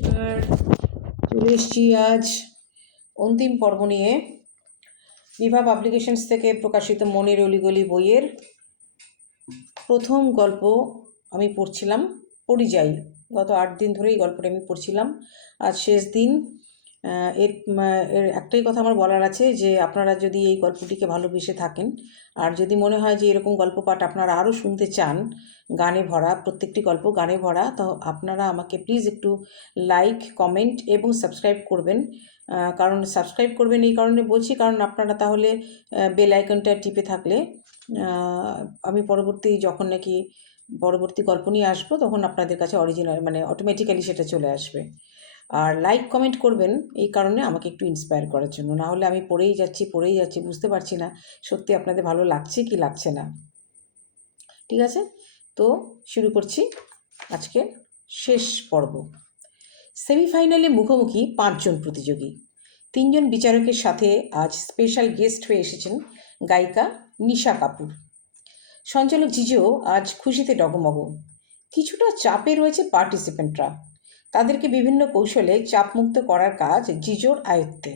নমস্কার চলে এসছি আজ অন্তিম পর্ব নিয়ে। বিভা পাবলিকেশনস থেকে প্রকাশিত মনের অলিগলি বইয়ের প্রথম গল্প আমি পড়ছিলাম, পরিযায়ী। গত আট দিন ধরেই গল্পটা আমি পড়ছিলাম। আজ শেষ দিন। এর এর একটাই কথা আমার বলার আছে যে আপনারা যদি এই গল্পটিকে ভালোবেসে থাকেন, আর যদি মনে হয় যে এরকম গল্প পাঠ আপনারা আরও শুনতে চান, গানে ভরা, প্রত্যেকটি গল্প গানে ভরা, তো আপনারা আমাকে প্লিজ একটু লাইক কমেন্ট এবং সাবস্ক্রাইব করবেন। কারণ সাবস্ক্রাইব করবেন এই কারণে বলছি, কারণ আপনারা তাহলে বেল আইকনটা টিপে থাকলে আমি পরবর্তী যখন নাকি পরবর্তী গল্প নিয়ে আসব, তখন আপনাদের কাছে অরিজিনাল মানে অটোমেটিক্যালি সেটা চলে আসবে। আর লাইক কমেন্ট করবেন, এই কারণে আমাকে একটু ইন্সপায়ার করার জন্য। না হলে আমি পড়েই যাচ্ছি পড়েই যাচ্ছি, বুঝতে পারছি না সত্যি আপনাদের ভালো লাগছে কি লাগছে না। ঠিক আছে? তো শুরু করছি আজকের শেষ পর্ব। সেমিফাইনালে মুখোমুখি পাঁচজন প্রতিযোগী। তিনজন বিচারকের সাথে আজ স্পেশাল গেস্ট হয়ে এসেছেন গায়িকা নিশা কাপুর। সঞ্চালক জিজো আজ খুশিতে ডগমগ। কিছুটা চাপে রয়েছে পার্টিসিপেন্টরা তাদেরকে বিভিন্ন কৌশলে চাপমুক্ত করার কাজ জিজোর আয়ত্তে।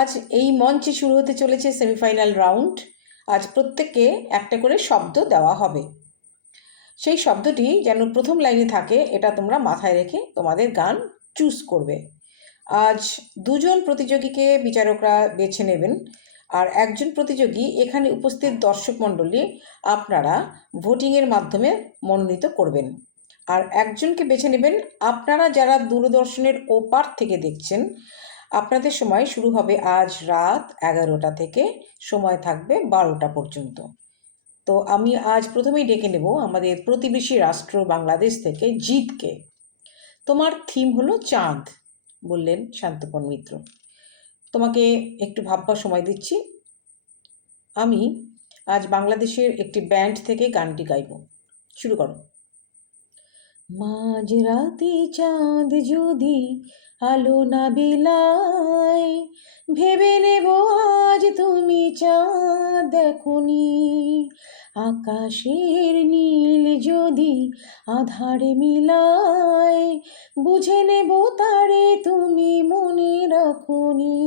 আজ এই মঞ্চে শুরু হতে চলেছে সেমিফাইনাল রাউন্ড। আজ প্রত্যেককে একটা করে শব্দ দেওয়া হবে। সেই শব্দটি যেন প্রথম লাইনে থাকে, এটা তোমরা মাথায় রেখে তোমাদের গান চুজ করবে। আজ দুজন প্রতিযোগীকে বিচারকরা বেছে নেবেন আর একজন প্রতিযোগী এখানে উপস্থিত দর্শক মণ্ডলী আপনারা ভোটিংয়ের মাধ্যমে মনোনীত করবেন। আর একজনকে বেছে নেবেন। আপনারা যারা দূরদর্শনের ওপার থেকে দেখছেন, আপনাদের সময় শুরু হবে আজ রাত এগারোটা থেকে। সময় থাকবে বারোটা পর্যন্ত। তো আমি আজ প্রথমেই ডেকে নেব আমাদের প্রতিবেশী রাষ্ট্র বাংলাদেশ থেকে জিতকে। তোমার থিম হলো চাঁদ, বললেন শান্তপন মিত্র। তোমাকে একটু ভাববার সময় দিচ্ছি। আমি আজ বাংলাদেশের একটি ব্যান্ড থেকে গানটি গাইব। শুরু করো। মাঝরাতে চাঁদ যদি আলো না বিলায়, ভেবে নেব আজ তুমি চাঁদ দেখনি। আকাশের নীল যদি আধারে মিলায়, বুঝে নেব তারে তুমি মনে রাখনি।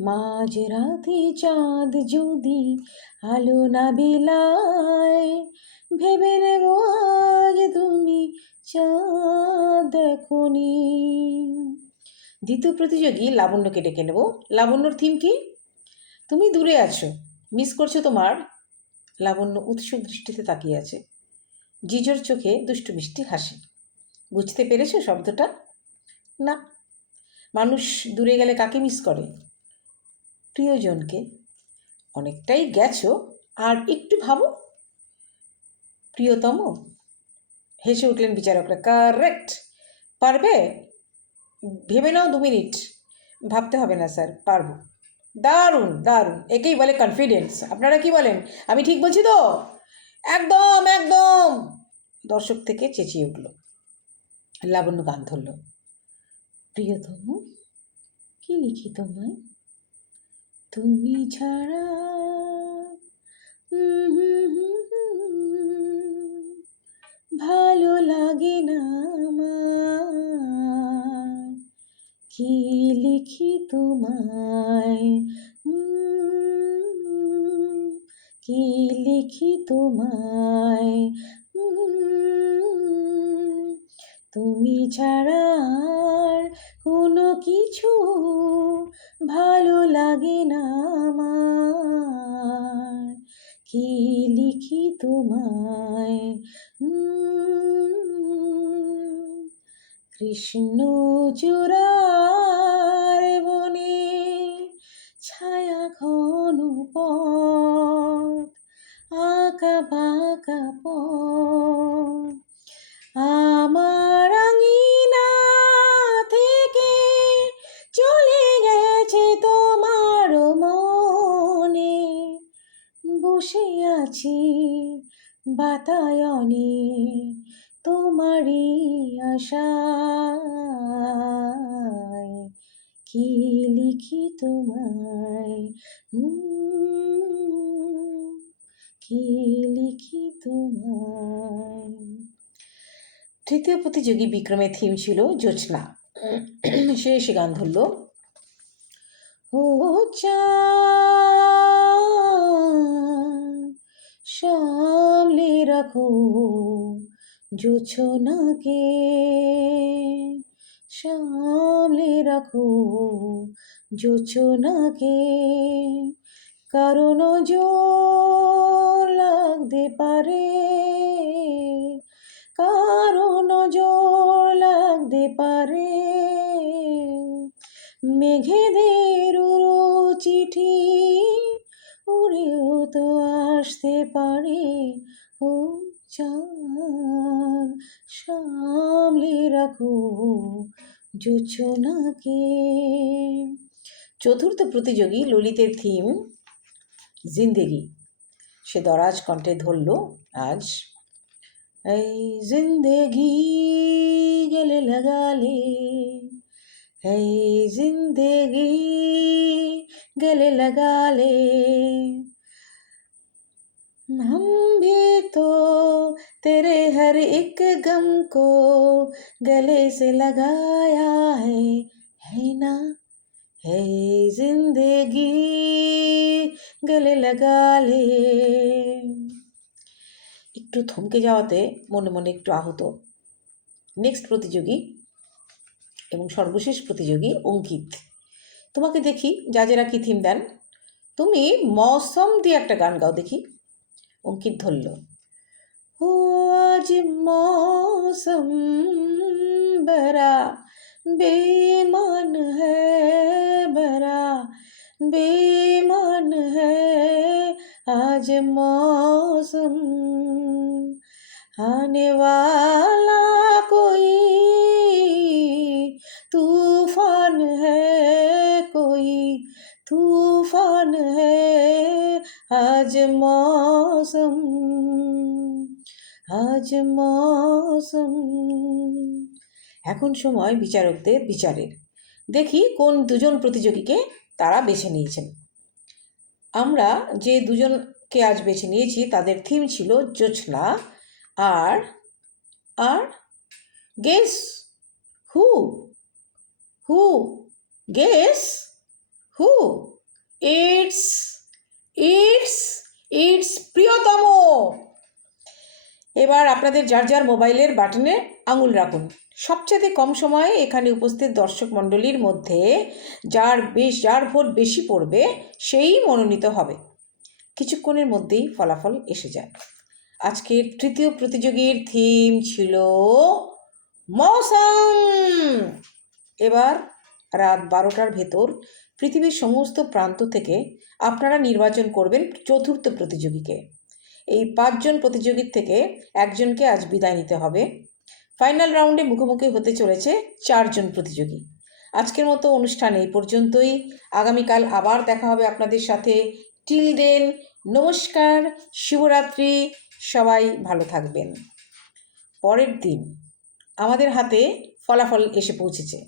মাঝরাতে চাঁদ যদি আলো না বিলায় ভেবে নেব আজ তুমি চাঁদ দেখনি। দ্বিতীয় প্রতিযোগী লাবণ্যকে ডেকে নেব। লাবণ্যর থিম কি? তুমি দূরে আছো মিস করছ তোমার। লাবণ্য উৎসুক দৃষ্টিতে তাকিয়ে আছে। জিজোর চোখে দুষ্টু মিষ্টি হাসি। বুঝতে পেরেছ শব্দটা? না। মানুষ দূরে গেলে কাকে মিস করে? প্রিয়জনকে। অনেকটাই গেছো, আর একটু ভাবো। প্রিয়তম? হেসে উঠলেন বিচারকরা। কারেক্ট পারবে? ভেবে নাও দু মিনিট। ভাবতে হবে না, স্যার, পারব। দারুণ দারুণ। একেই বলে কনফিডেন্স আপনারা কি বলেন? আমি ঠিক বলছি তো? একদম একদম! দর্শক থেকে চেঁচিয়ে উঠল। লাবণ্য গান ধরল। প্রিয়তম, কি লিখি তোমায়? তুমি ছাড়া। হুম হুম হুম। ভালো লাগে না আমার। কি লিখি তোমায়? কি লিখি তোমায়? তুমি ছাড়া আর কোনো কিছু ভালো লাগে না আমার। কি লিখি তোমায়? কৃষ্ণ চূড়ার প্রতিযোগী বিক্রমের থিম ছিল জোছনা সে এসে গান ধরল। চাঁদ, সামলে রাখো জোছনাকে সামলে রাখো জোছনাকে কারণ জোর লাগতে পারে। কারণ জোর লাগতে পারে। মেঘেদের উড়ো চিঠি উড়েও তো আসতে পারে। ও চাঁদ, সামলে রাখো জোছনাকে চতুর্থ প্রতিযোগী ললিতের থিম জিন্দেগি। সে দরাজ কণ্ঠে ধরল, আজ ऐ ज़िंदगी गले लगा ले। ऐ ज़िंदगी गले लगा ले। हम भी तो तेरे हर एक गम को गले से लगाया है। है ना? है ज़िंदगी गले लगा ले। একটু থমকে যাওয়াতে মনে মনে একটু আহত। নেক্সট প্রতিযোগী এবং সর্বশেষ প্রতিযোগী অঙ্কিত। তোমাকে দেখি জাজেরা কি থিম দেন? তুমি মৌসম দিয়ে একটা গান গাও দেখি। অঙ্কিত ধরল, ও আজ মৌসম বরা বেমান বরা বেমান হ্যায় আজ মৌসম आने वाला कोई तूफान है कोई तूफान है आज मौसम আজ মৌসুম এখন সময় বিচারকদের বিচারের দেখি কোন দুজন প্রতিযোগীকে তারা বেছে নিয়েছেন আমরা যে দুজনকে আজ বেছে নিয়েছি তাদের থিম ছিল জোছনা আর আর guess who who guess who it's it's it's প্রিয়তম। এবার আপনাদের যার যার মোবাইলের বাটনে আঙুল রাখুন। সবচেয়ে কম সময়ে এখানে উপস্থিত দর্শক মণ্ডলীর মধ্যে যার বেশ, যার ভোট বেশি পড়বে, সেই মনোনীত হবে। কিছুক্ষণের মধ্যেই ফলাফল এসে যায়। আজকের তৃতীয় প্রতিযোগীর থিম ছিল মৌসুম। এবার রাত বারোটার ভেতর পৃথিবীর সমস্ত প্রান্ত থেকে আপনারা নির্বাচন করবেন চতুর্থ প্রতিযোগীকে। এই পাঁচজন প্রতিযোগীর থেকে একজনকে আজ বিদায় নিতে হবে। ফাইনাল রাউন্ডে মুখোমুখি হতে চলেছে চারজন প্রতিযোগী। আজকের মতো অনুষ্ঠান এই পর্যন্তই। আগামীকাল আবার দেখা হবে আপনাদের সাথে। টিল দেন নমস্কার শিবরাত্রি সবাই ভালো থাকবেন। পরের দিন আমাদের হাতে ফলাফল এসে পৌঁছেছে।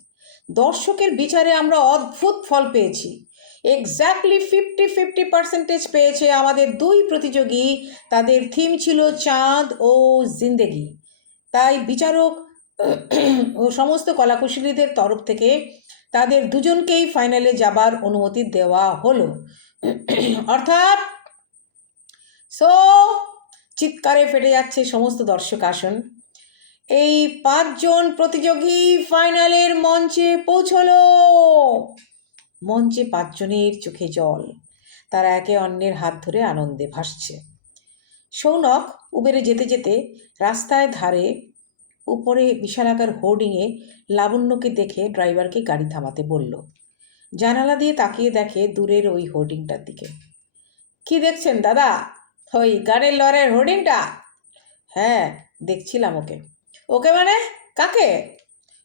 দর্শকের বিচারে আমরা অদ্ভুত ফল পেয়েছি। এক্স্যাক্টলি ফিফটি ফিফটি পার্সেন্টেজ পেয়েছে আমাদের দুই প্রতিযোগী। তাদের থিম ছিল চাঁদ ও জিন্দেগি। তাই বিচারক ও সমস্ত কলাকুশলীদের তরফ থেকে তাদের দুজনকেই ফাইনালে যাবার অনুমতি দেওয়া হলো। অর্থাৎ সো চিৎকারে ফেটে যাচ্ছে সমস্ত দর্শক আসন। এই পাঁচজন প্রতিযোগী ফাইনালের মঞ্চে পৌঁছলো। মঞ্চে পাঁচজনের চোখে জল। তারা একে অন্যের হাত ধরে আনন্দে ভাসছে। সৌনক উবেরে যেতে যেতে রাস্তায় ধারে উপরে বিশালাকার হোর্ডিংয়ে লাবণ্যকে দেখে ড্রাইভারকে গাড়ি থামাতে বলল, জানালা দিয়ে তাকিয়ে দেখে দূরের ওই হোর্ডিংটার দিকে। কি দেখছেন, দাদা? ওই গাড়ির লরের হোর্ডিংটা হ্যাঁ দেখছিলাম ওকে। ওকে মানে? কাকে?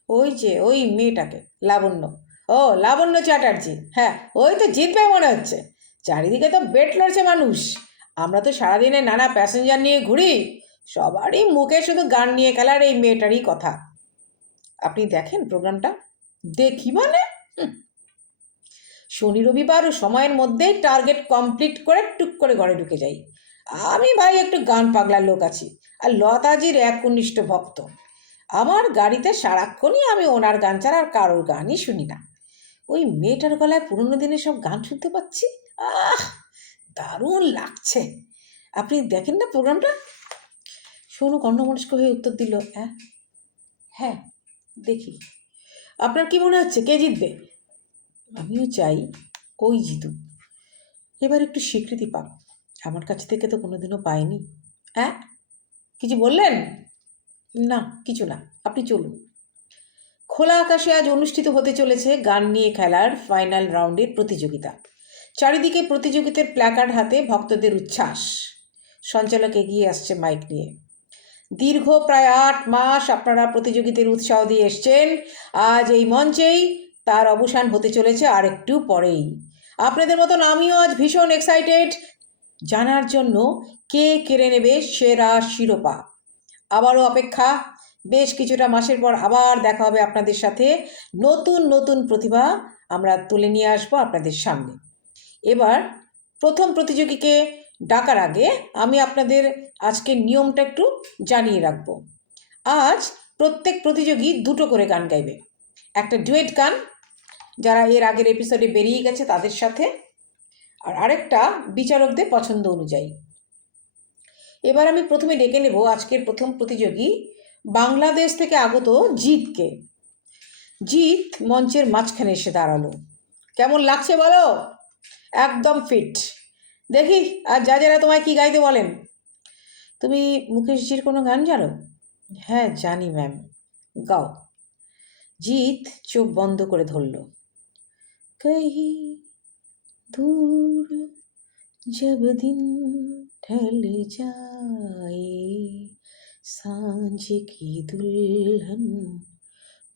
ওই যে, ওই মেয়েটাকে, লাবণ্য। ও, লাবণ্য চ্যাটার্জি। হ্যাঁ ওই তো জিতবে মনে হচ্ছে। চারিদিকে তো বেট লড়ছে মানুষ। আমরা তো সারাদিনে নানা প্যাসেঞ্জার নিয়ে ঘুরি। সবারই মুখে শুধু গান নিয়ে খেলার এই মেয়েটারই কথা। আপনি দেখেন প্রোগ্রামটা? দেখি মানে? শনি রবিবার ও সময়ের মধ্যেই টার্গেট কমপ্লিট করে টুক করে ঘরে ঢুকে যাই। আমি ভাই একটু গান পাগলার লোক আছি, আর লতাজির একনিষ্ঠ ভক্ত। আমার গাড়িতে সারাক্ষণই আমি ওনার গান ছাড়া আর কারোর গানই শুনি না। ওই মেয়েটার গলায় পুরোনো দিনের সব গান শুনতে পাচ্ছি? আহ, দারুণ লাগছে। আপনি দেখেন না প্রোগ্রামটা? শোনো, কর্ণমনস্ক হয়ে উত্তর দিল হ্যাঁ হ্যাঁ দেখি। আপনার কি মনে হচ্ছে? কে জিতবে? আমিও চাই ওই জিতুক? এবার একটু স্বীকৃতি পাক। আমার কাছ থেকে তো কোনোদিনও পায়নি হ্যাঁ কিছু বললেন? না, কিছু না, আপনি চলুন। খোলা আকাশে আজ অনুষ্ঠিত হতে চলেছে গান নিয়ে খেলার ফাইনাল রাউন্ডের প্রতিযোগিতা। চারিদিকে প্রতিযোগিতার প্ল্যাকার্ড হাতে ভক্তদের উচ্ছ্বাস। সঞ্চালক এগিয়ে আসছে মাইক নিয়ে। দীর্ঘ প্রায় আট মাস আপনারা প্রতিযোগিতার উৎসাহ দিয়ে এসছেন। আজ এই মঞ্চেই তার অবসান হতে চলেছে আর একটু পরেই। আপনাদের মতন আমিও আজ ভীষণ এক্সাইটেড জানার জন্য কে কেড়ে নেবে সেরা শিরোপা? আবারও অপেক্ষা। বেশ কিছুটা মাসের পর আবার দেখা হবে আপনাদের সাথে নতুন নতুন প্রতিভা আমরা তুলে নিয়ে আসব আপনাদের সামনে। এবার প্রথম প্রতিযোগীকে ডাকার আগে আমি আপনাদের আজকের নিয়মটা একটু জানিয়ে রাখব। আজ প্রত্যেক প্রতিযোগী দুটো করে গান গাইবে। একটা ডুয়েট গান, যারা এর আগের এপিসোডে বেরিয়ে গেছে তাদের সাথে আর আরেকটা বিচারকদের পছন্দ অনুযায়ী। এবার আমি প্রথমে ডেকে নেব আজকের প্রথম প্রতিযোগী বাংলাদেশ থেকে আগত জিতকে। জিত মঞ্চের মাঝখানে এসে দাঁড়াল। কেমন লাগছে বলো? একদম ফিট দেখি, আর যা যারা তোমায় কি গাইতে বলেন। তুমি মুকেশজির কোনো গান জানো? হ্যাঁ জানি ম্যাম গাও। জিত চোখ বন্ধ করে ধরল। কহি दूर जब दिन ढल जाए, साँझ की दुल्हन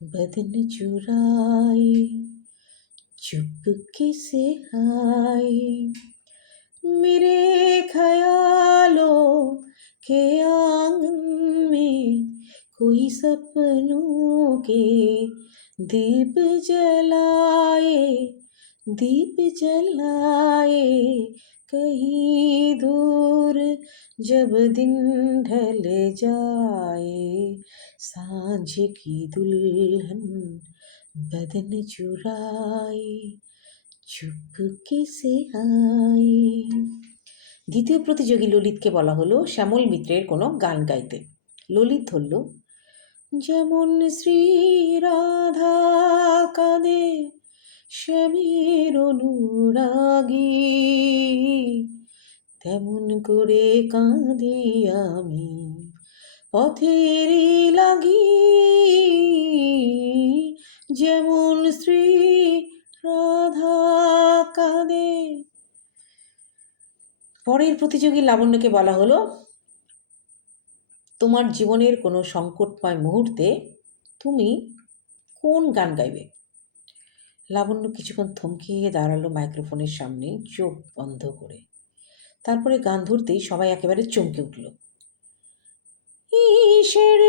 बदन चुराए, चुपके से आए। मेरे ख्यालों के आँगन में कोई सपनों के दीप जलाए दीप जलाए कहीं दूर जब दिन ढल जाए सांझ की दुल्हन बदन चुराए চুপকে সে আয় দ্বিতীয় প্রতিযোগী ললিতকে বলা হলো শ্যামল মিত্রের কোনো গান গাইতে ললিত ধরল যেমন শ্রী রাধা কাঁদে শ্যামের অনুরাগী। তেমন করে কাঁদি আমি, পথের লাগি। যেমন শ্রী রাধা কাঁদে। পরের প্রতিযোগী লাবণ্যকে বলা হলো, তোমার জীবনের কোনো সংকটময় মুহূর্তে তুমি কোন গান গাইবে? লাবণ্য কিছুক্ষণ থমকে দাঁড়ালো মাইক্রোফোনের সামনে চোখ বন্ধ করে তারপরে গান ধরতেই সবাই একেবারে চমকে উঠল ঈশ্বর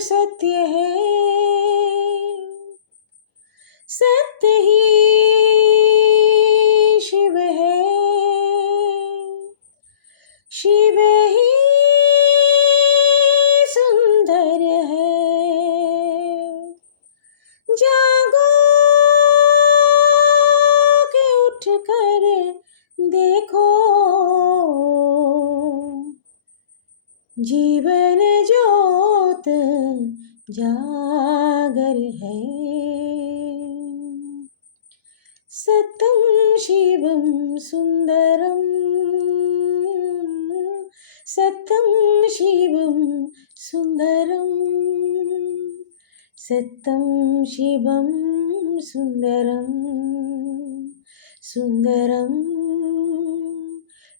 সত্য হে सत्य ही शिव है शिव ही சத்தம் சிவம் சுந்தரம் சுந்தரம்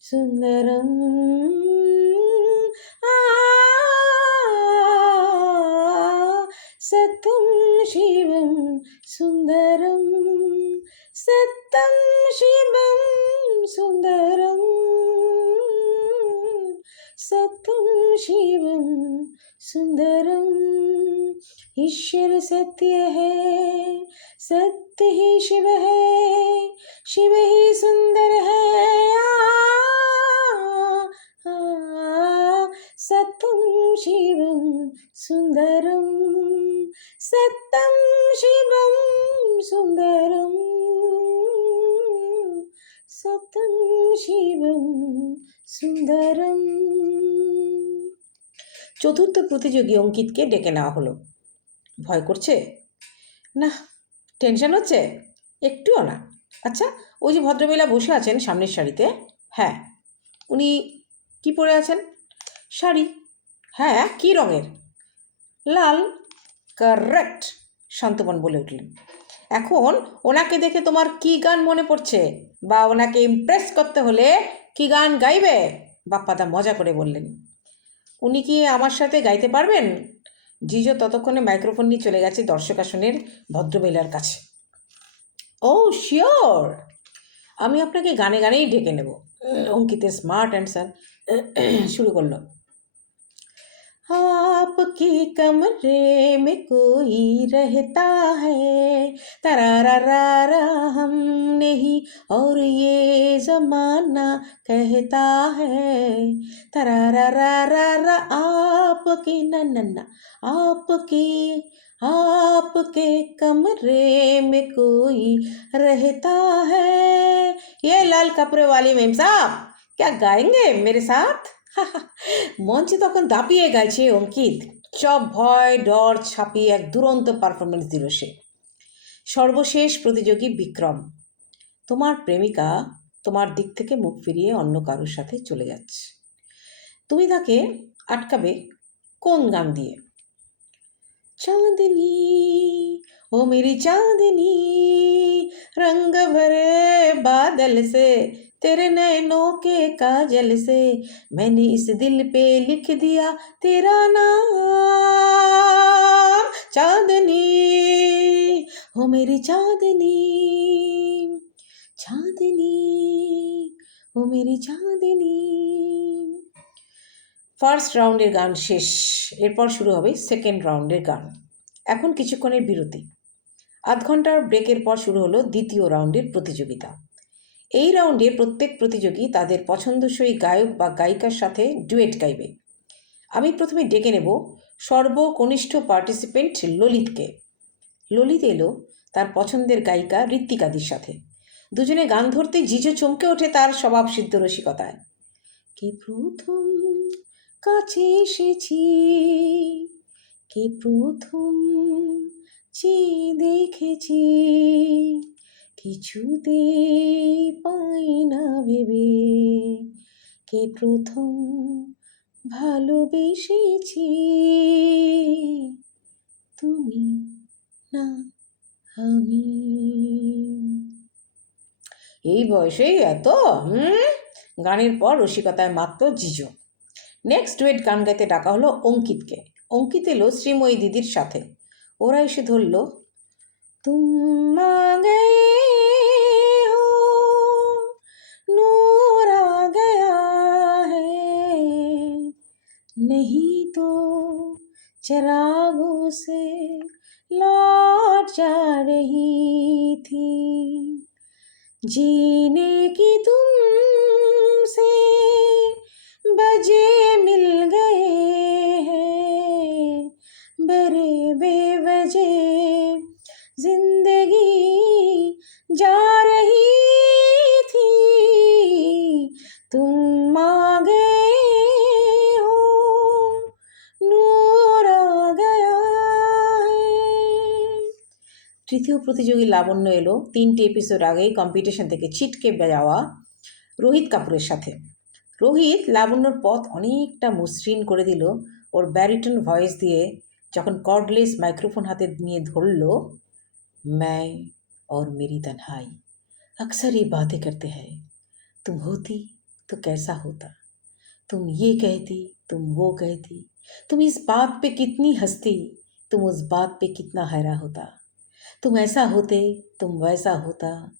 சுந்தரம் சத்தம் சிவம் சுந்தரம் சத்தம் சிவம் சுந்தரம் सत्यम शिवम सुंदरम। ईश्वर सत्य है, सत्य ही शिव है, शिव ही सुंदर है। सत्यम शिवम सुंदरम सत्यम शिवम सुंदरम। സത്യം ശിവം സുന്ദരം চতুর্থ প্রতিযোগী অঙ্কিতকে ডেকে নেওয়া হলো। ভয় করছে? না, টেনশন হচ্ছে? একটুও না। আচ্ছা ওই যে ভদ্রমহিলা বসে আছেন সামনের শাড়িতে হ্যাঁ উনি কি পরে আছেন? শাড়ি। হ্যাঁ কি রঙের? লাল। কারেক্ট, শান্তবন বলে উঠলেন। এখন ওনাকে দেখে তোমার কি গান মনে পড়ছে? বা ওনাকে ইমপ্রেস করতে হলে কি গান গাইবে? বাপ্পাদা মজা করে বললেন। উনি কি আমার সাথে গাইতে পারবেন? জিজো ততক্ষণে মাইক্রোফোন নিয়ে চলে গেছে দর্শক আসনের ভদ্রমহিলার কাছে। ও শিওর আমি আপনাকে গানে গানেই ঢেকে নেব। অঙ্কিতের স্মার্ট অ্যান্সার শুরু করল। आपके कमरे में कोई रहता है। तरारा हम नहीं और ये जमाना कहता है। तरारा आपके न न न आपके आपके कमरे में कोई रहता है। ये लाल कपड़े वाली मेम साहब, क्या गाएँगे मेरे साथ? মঞ্চে তখন দাপিয়ে গেছে অঙ্কিত। সব ভয়, ডর ছাপিয়ে এক দুরন্ত পারফরমেন্স দিল সে। সর্বশেষ প্রতিযোগী বিক্রম। তোমার প্রেমিকা তোমার দিক থেকে মুখ ফিরিয়ে অন্য কারোর সাথে চলে যাচ্ছে। তুমি তাকে আটকাবে কোন গান দিয়ে? চাঁদনি, ও মেরি চাঁদনি, রঙ্গ ভরে বাদল সে तेरे नैनों के काजल से मैंने इस दिल पे लिख दिया तेरा नाम चांदनी हो मेरी चांदनी चांदनी ও মেরি চাঁদিনী ফার্স্ট রাউন্ডের গান শেষ এরপর শুরু হবে সেকেন্ড রাউন্ডের গান এখন কিছুক্ষণের বিরতি আধ ঘন্টার ব্রেকের পর শুরু হলো দ্বিতীয় রাউন্ডের প্রতিযোগিতা এই রাউন্ডে প্রত্যেক প্রতিযোগী তাদের পছন্দসই গায়ক বা গায়িকার সাথে ডুয়েট গাইবে। আমি প্রথমে ডেকে নেব সর্বকনিষ্ঠ পার্টিসিপেন্ট ললিতকে। ললিত এলো তার পছন্দের গায়িকা ঋত্বিকাদির সাথে। দুজনে গান ধরতে জিজো চমকে ওঠে তার স্বভাব সিদ্ধ রসিকতায়। কে প্রথম কাছে এসেছি? কে প্রথম চেয়ে দেখেছি? কিছুতে পাই না ভেবে কে প্রথম ভালোবেসেছি? তুমি না আমি। এই বয়সেই এত? হুম? গানের পর রসিকতায় মাত্র জিজো। নেক্সট ডুয়েট গান গাইতে ডাকা হলো অঙ্কিতকে। অঙ্কিত এলো শ্রীময়ী দিদির সাথে। ওরা এসে ধরল তুম আ तो चरागों से लौट जा रही थी। जीने की तुम से बजे मिल गए हैं, बरे बेवजह ज़िंदगी जा তৃতীয় প্রতিযোগী লাবণ্য এলো তিনটে এপিসোড আগেই কম্পিটিশন থেকে ছিটকে যাওয়া রোহিত কাপুরের সাথে রোহিত লাবণ্যর পথ অনেকটা মসৃণ করে দিল ওর ব্যারিটন ভয়েস দিয়ে যখন কর্ডলেস মাইক্রোফোন হাতে নিয়ে ধরল मैं और मेरी तन्हाई अक्सर ये बातें करते हैं तुम होती तो कैसा होता तुम ये कहती तुम वो कहती तुम इस बात पे कितनी हंसती तुम उस बात पे कितना हैरा होता तुम ऐसा होते, तुम वैसा होता,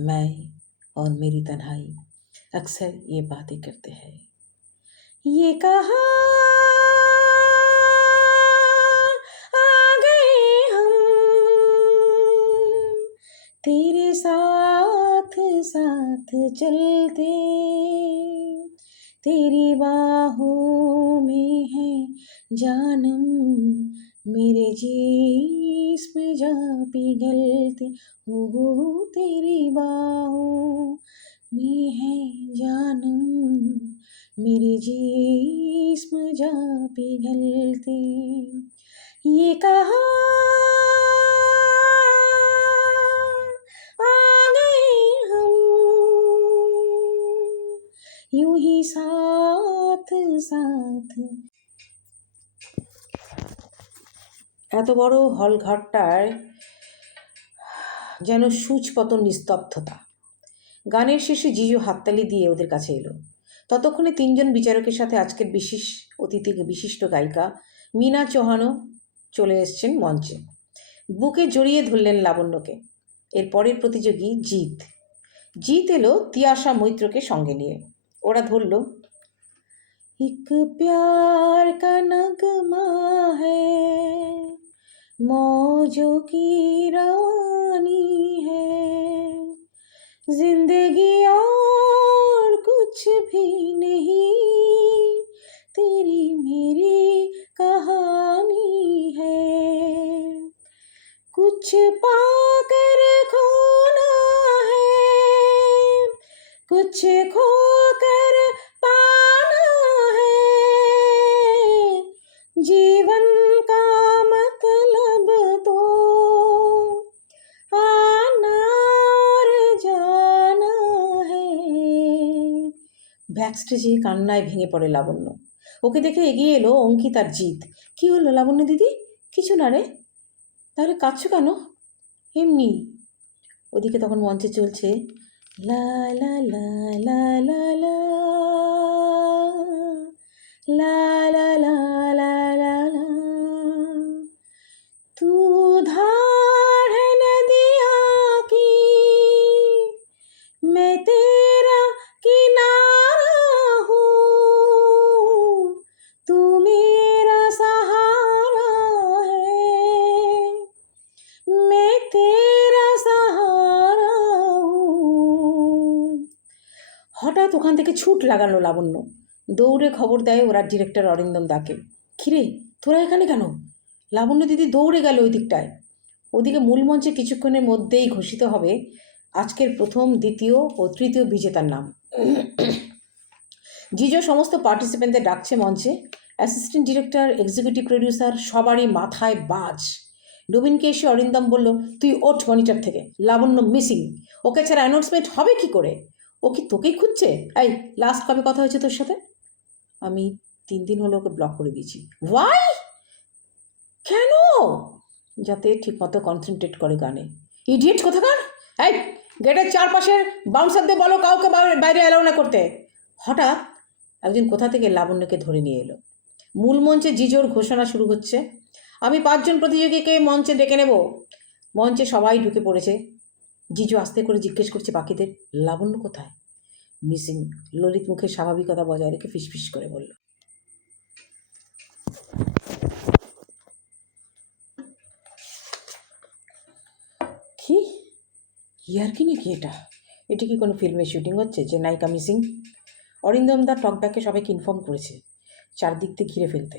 मैं और मेरी तन्हाई अक्सर ये बातें करते हैं। ये कहा आ गए हम? तेरे साथ साथ चलते, तेरी बाहों में है जानम मेरे जिस्म जा पिघलते हो तेरी बाहों में है जानम मेरे जिस्म जा पिघलते ये कहा आ गए हम? यूँ ही साथ সাথ এত বড় হল ঘরটায় যেন সূচপতন নিস্তব্ধতা। গানের শেষে জিজু হাততালি দিয়ে ওদের কাছে এলো। ততক্ষণে তিনজন বিচারকের সাথে আজকের বিশেষ অতিথি, বিশিষ্ট গায়িকা মিনা চৌহানও চলে এসছেন মঞ্চে। বুকে জড়িয়ে ধরলেন লাবণ্যকে। এর পরের প্রতিযোগী জিত জিত এলো তিয়াশা মৈত্রকে সঙ্গে নিয়ে। ওরা ধরল, ইক প্যার কা নগমা হ্যায় मौजों की रानी है। ज़िंदगी और कुछ भी नहीं, तेरी मेरी कहानी है। कुछ पाकर खोना है, कुछ खोकर এক স্টেজে কান্নায় ভেঙে পড়ে লাবণ্য। ওকে দেখে এগিয়ে এলো অঙ্কিত আর জিৎ কি হলো লাবণ্য দিদি? কিছু না রে। তাহলে কাঁদছো কেন? এমনি। ওদিকে তখন মঞ্চে চলছে লা লা লা লা লা লা হঠাৎ ওখান থেকে ছুট লাগালো লাবণ্য। দৌড়ে খবর দেয় ওরা ডিরেক্টর অরিন্দম দাকে। কিরে, তোরা এখানে কেন? লাবণ্য দিদি দৌড়ে গেল ওই দিকটায়। ওদিকে মূল মঞ্চে কিছুক্ষণের মধ্যেই ঘোষিত হবে আজকের প্রথম, দ্বিতীয় ও তৃতীয় বিজেতার নাম। জিজো সমস্ত পার্টিসিপেন্টদের ডাকছে মঞ্চে। অ্যাসিস্ট্যান্ট ডিরেক্টর, এক্সিকিউটিভ প্রডিউসার, সবারই মাথায় বাজ। নবীনকে এসে অরিন্দম বলল, তুই ওঠ মনিটর থেকে। লাবণ্য মিসিং। ওকে ছাড়া অ্যানাউন্সমেন্ট হবে কি করে? ও কি তোকেই খুঁজছে? এই লাস্ট কবে কথা হয়েছে তোর সাথে? আমি তিন দিন হলো ওকে ব্লক করে দিয়েছি। ওয়াই কেন? যাতে ঠিকমতো কনসেন্ট্রেট করে গানে। ইডিয়েট কোথাকার? এই গেটের চারপাশের বাউন্সারদের বলো কাউকে বাইরে- অ্যালাউ না করতে। হঠাৎ একজন কোথা থেকে লাবণ্যকে ধরে নিয়ে এলো। মূল মঞ্চে জিজোর ঘোষণা শুরু হচ্ছে। আমি পাঁচজন প্রতিযোগীকে মঞ্চে ডেকে নেব। মঞ্চে সবাই ঢুকে পড়েছে। জিজু আস্তে করে জিজ্ঞেস করছে, বাকিদের লাবণ্য কোথায়? মিসিং ললিত মুখে স্বাভাবিকতা বজায় রেখে ফিসফিস করে বলল, কি? ইয়ার কি নাকি এটা? এটা কি কোনো ফিল্মের শুটিং হচ্ছে যে নায়িকা মিসিং? অরিন্দম দা টকব্যাকে সবাইকে ইনফর্ম করেছে চারদিক থেকে ঘিরে ফেলতে।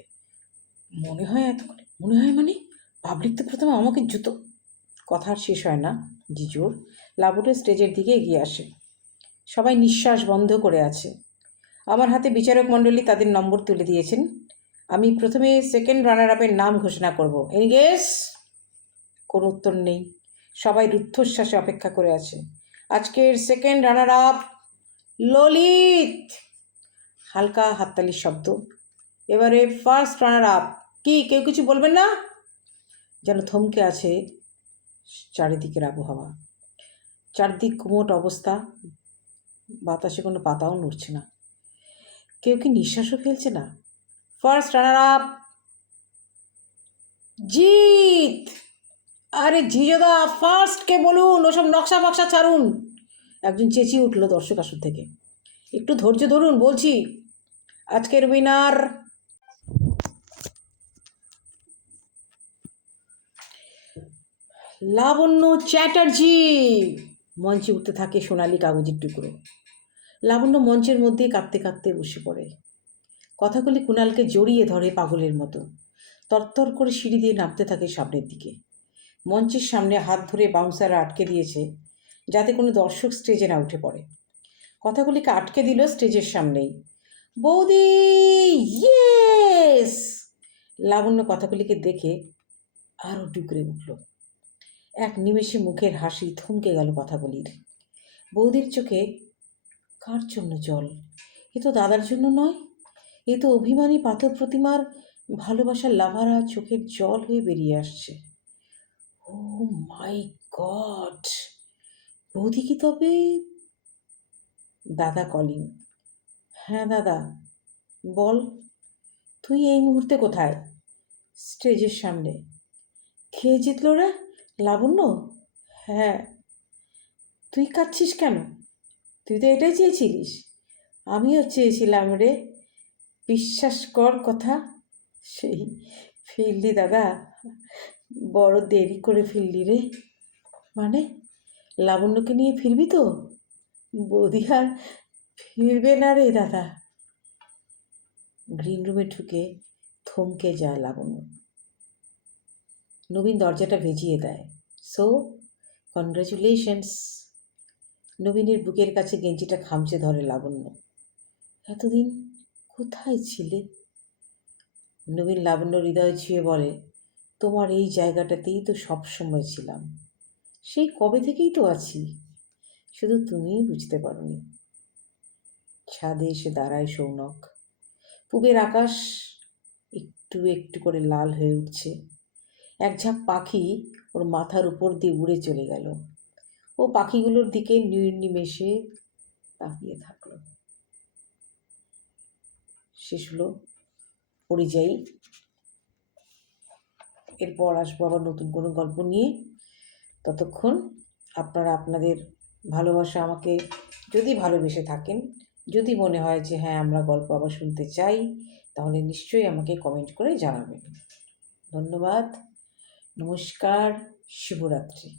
মনে হয় এত মনে হয় মানে পাবলিক তো প্রথমে আমাকে জুতো কথা আর শেষ হয় না, জিজুর। লাবুটে স্টেজের দিকে এগিয়ে আসে। সবাই নিঃশ্বাস বন্ধ করে আছে। আমার হাতে বিচারক মণ্ডলী তাদের নম্বর তুলে দিয়েছেন। আমি প্রথমে সেকেন্ড রানার আপের নাম ঘোষণা করব। এনগেস কোনো উত্তর নেই। সবাই রুদ্ধশ্বাসে অপেক্ষা করে আছে। আজকের সেকেন্ড রানার আপ ললিত। হালকা হাততালির শব্দ। এবারে ফার্স্ট রানার আপ কি? কেউ কিছু বলবেন না? যেন থমকে আছে চারিদিকের আবহাওয়া। চারদিক কুমোট অবস্থা, বাতাসে কোনো পাতাও নড়ছে না। কেউ কি নিঃশ্বাসও ফেলছে না? ফার্স্ট রানার আপ জিত আরে জিজোদা ফার্স্ট কে বলুন? ওসব নকশা ফকশা ছাড়ুন। একজন চেঁচিয়ে উঠল দর্শক আসর থেকে। একটু ধৈর্য ধরুন, বলছি, আজকের উইনার লাবণ্য চ্যাটার্জি। মঞ্চে উঠতে থাকে সোনালি কাগজের টুকরো। লাবণ্য মঞ্চের মধ্যে কাঁদতে কাঁদতে বসে পড়ে। কথাগুলি কুণালকে জড়িয়ে ধরে পাগলের মতো। তরতর করে সিঁড়ি দিয়ে নামতে থাকে সামনের দিকে। মঞ্চের সামনে হাত ধরে বাউন্সাররা আটকে দিয়েছে, যাতে কোনো দর্শক স্টেজে না উঠে পড়ে। কথাগুলিকে আটকে দিল স্টেজের সামনেই। বৌদি, ইয়েস! লাবণ্য কথাগুলিকে দেখে আরও ডুকরে উঠল। এক নিমেষে মুখের হাসি থমকে গেল কথাগুলির। বৌদির চোখে, কার জন্য জল? এ তো দাদার জন্য নয়। এ তো অভিমানী পাথর প্রতিমার ভালোবাসার লাভারা চোখের জল হয়ে বেরিয়ে আসছে। Oh my god! বৌদি কি তবে দাদা কলিং? হ্যাঁ দাদা, বল, তুই এই মুহূর্তে কোথায়? স্টেজের সামনে। খেয়ে জিতল রে? লাবণ্য? হ্যাঁ। তুই কাঁদছিস কেন? তুই তো এটাই চেয়েছিলিস। আমিও চেয়েছিলাম রে। বিশ্বাস কর কথা। সেই ফিরলি দাদা। বড় দেরি করে ফিরলি রে। মানে লাবণ্যকে নিয়ে ফিরবি তো? বৌদি আর ফিরবে না রে দাদা। গ্রিন রুমে ঢুকে থমকে যায় লাবণ্য। নবীন দরজাটা ভেজিয়ে দেয়। সো কনগ্রাচুলেশনস নবীনের বুকের কাছে গেঞ্জিটা খামচে ধরে লাবণ্য। এতদিন কোথায় ছিলে? নবীন লাবণ্য হৃদয় ছুঁয়ে বলে, তোমার এই জায়গাটাতেই তো সবসময় ছিলাম। সেই কবে থেকেই তো আছি? শুধু তুমিই বুঝতে পারোনি। ছাদে এসে দাঁড়ায় সৌনক। পূবের আকাশ একটু একটু করে লাল হয়ে উঠছে। এক ঝাঁক পাখি ওর মাথার উপর দিয়ে উড়ে চলে গেল। ও পাখিগুলোর দিকে নির্নিমেষে তাকিয়ে থাকল। শেষ হলো পরিযায়ী। এরপর আসব আবার নতুন কোনো গল্প নিয়ে। ততক্ষণ আপনারা আপনাদের ভালোবাসা আমাকে যদি ভালোবেসে থাকেন, যদি মনে হয় যে হ্যাঁ আমরা গল্প আবার শুনতে চাই, তাহলে নিশ্চয়ই আমাকে কমেন্ট করে জানাবেন। ধন্যবাদ। নমস্কার শুভরাত্রি।